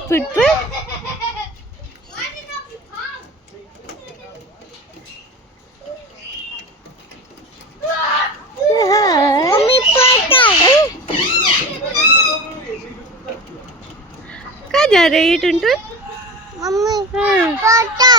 put. Mummy photo. कहाँ जा रहे हैं ये टुनटुन? मम्मी पता